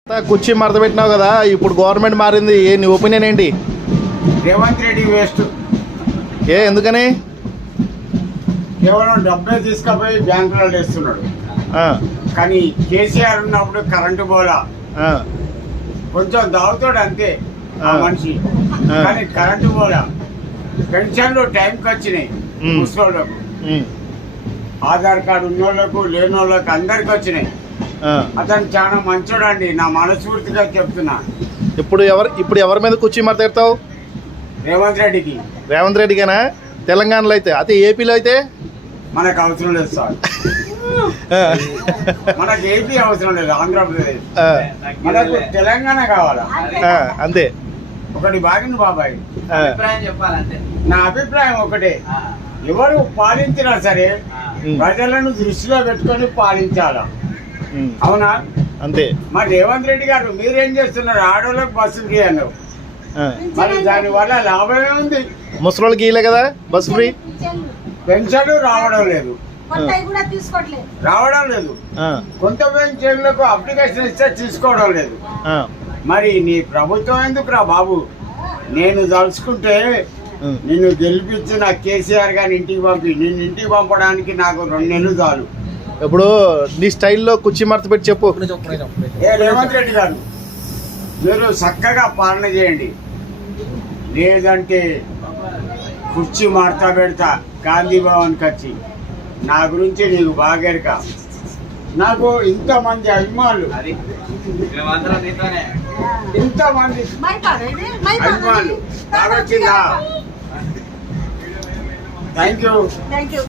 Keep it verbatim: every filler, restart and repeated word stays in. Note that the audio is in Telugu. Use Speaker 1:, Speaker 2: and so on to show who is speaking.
Speaker 1: కుర్చీ మడత పెట్టినావు కదా, ఇప్పుడు గవర్నమెంట్ మారింది, ఏ నీ ఒపీనియన్ ఏంటి?
Speaker 2: రేవంత్ రెడ్డి వేస్ట్.
Speaker 1: ఏ ఎందుకని?
Speaker 2: కేవలం డబ్బే తీసుకుపోయి బ్యాంకులో వేస్తున్నాడు. కానీ కేసీఆర్ ఉన్నప్పుడు కరెంటు పోలా, కొంచెం దాగుతాడు అంతే ఆ మనిషి, కానీ కరెంటు పోలా. పెన్షన్లు టైంకి వచ్చినాయి ముసలోళ్ళకు, ఆధార్ కార్డు ఉన్నోళ్ళకు లేని వాళ్ళకు అందరికి వచ్చినాయి. అతను చాలా మంచోడు అండి, నా మనస్ఫూర్తిగా చెప్తున్నా.
Speaker 1: ఇప్పుడు ఎవరు ఇప్పుడు ఎవరి మీద కుర్చీ మడత పెడతావు?
Speaker 2: రేవంత్ రెడ్డికి.
Speaker 1: రేవంత్ రెడ్డికేనా? తెలంగాణలో అయితే, అదే ఏపీలో అయితే
Speaker 2: మనకు అవసరం లేదు సార్. మనకు ఏపీ అవసరం లేదు, ఆంధ్రప్రదేశ్. మనకు తెలంగాణ కావాలా
Speaker 1: అంతే.
Speaker 2: ఒకటి బాగింది బాబాయ్,
Speaker 3: చెప్పాలంటే
Speaker 2: నా అభిప్రాయం ఒకటే, ఎవరు పాలించినా సరే ప్రజలను దృష్టిలో పెట్టుకొని పాలించాలా, అవునా?
Speaker 1: అంతే.
Speaker 2: మరి రేవంత్ రెడ్డి గారు మీరేం చేస్తున్నారు? ఆడోళ్ళకి బస్సు ఫ్రీ అన్నావు, మరి దాని వల్ల లాభమే ఉంది.
Speaker 1: ముసలోళ్ళకి ఇలే కదా బస్సు ఫ్రీ,
Speaker 2: పెన్షన్ రావడం లేదు రావడం లేదు కొంత పెన్షన్లకు అప్లికేషన్ ఇస్తే తీసుకోవడం లేదు. మరి నీ ప్రభుత్వం ఎందుకురా బాబు? నేను తలుచుకుంటే నిన్ను గెలిపించి నా కేసీఆర్ గారిని ఇంటికి పంపి, నిన్ను ఇంటికి పంపడానికి నాకు రెండు నెలలు చాలు.
Speaker 1: ఇప్పుడు నీ స్టైల్లో కుర్చీ మడత పెట్టి చెప్పు.
Speaker 2: ఏ రేవంత్ రెడ్డి గారు, మీరు చక్కగా పాలన చేయండి, లేదంటే కుర్చీ మడత పెడతా గాంధీ భవన్కి వచ్చి. నా గురించి నీకు బాగేరుక, నాకు ఇంతమంది అభిమానులు, ఇంతమంది అభిమానులు బాగా వచ్చిందా? Thank you.